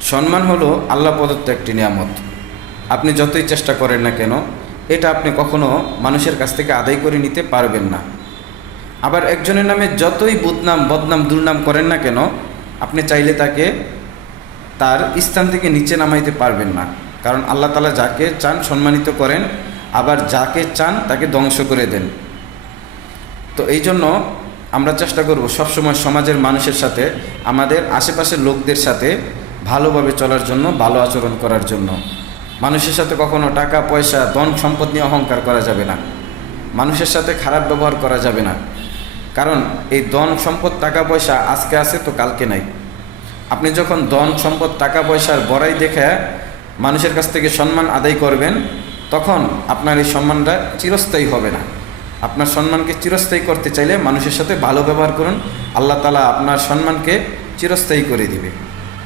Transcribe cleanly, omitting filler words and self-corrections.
সম্মান হলো আল্লাহ প্রদত্ত একটি নিয়ামত। আপনি যতই চেষ্টা করেন না কেন, এটা আপনি কখনো মানুষের কাছ থেকে আদায় করে নিতে পারবেন না। আবার একজনের নামে যতই বদনাম দুর্নাম করেন না কেন, আপনি চাইলে তাকে তার স্থান থেকে নিচে নামাইতে পারবেন না। কারণ আল্লাহ তাআলা যাকে চান সম্মানিত করেন, আবার যাকে চান তাকে ধ্বংস করে দেন। তো এই জন্য আমরা চেষ্টা করব সবসময় সমাজের মানুষের সাথে, আমাদের আশেপাশের লোকদের সাথে ভালোভাবে চলার জন্য, ভালো আচরণ করার জন্য। মানুষের সাথে কখনো টাকা পয়সা ধন সম্পদ নিয়ে অহংকার করা যাবে না। মানুষের সাথে খারাপ ব্যবহার করা যাবে না। কারণ এই ধন সম্পদ টাকা পয়সা আজকে আছে তো কালকে নাই। আপনি যখন ধন সম্পদ টাকা পয়সার বড়াই দেখে মানুষের কাছ থেকে সম্মান আদায় করবেন, তখন আপনার এই সম্মানটা চিরস্থায়ী হবে না। আপনার সম্মানকে চিরস্থায়ী করতে চাইলে মানুষের সাথে ভালো ব্যবহার করুন, আল্লাহ তাআলা আপনার সম্মানকে চিরস্থায়ী করে দিবে।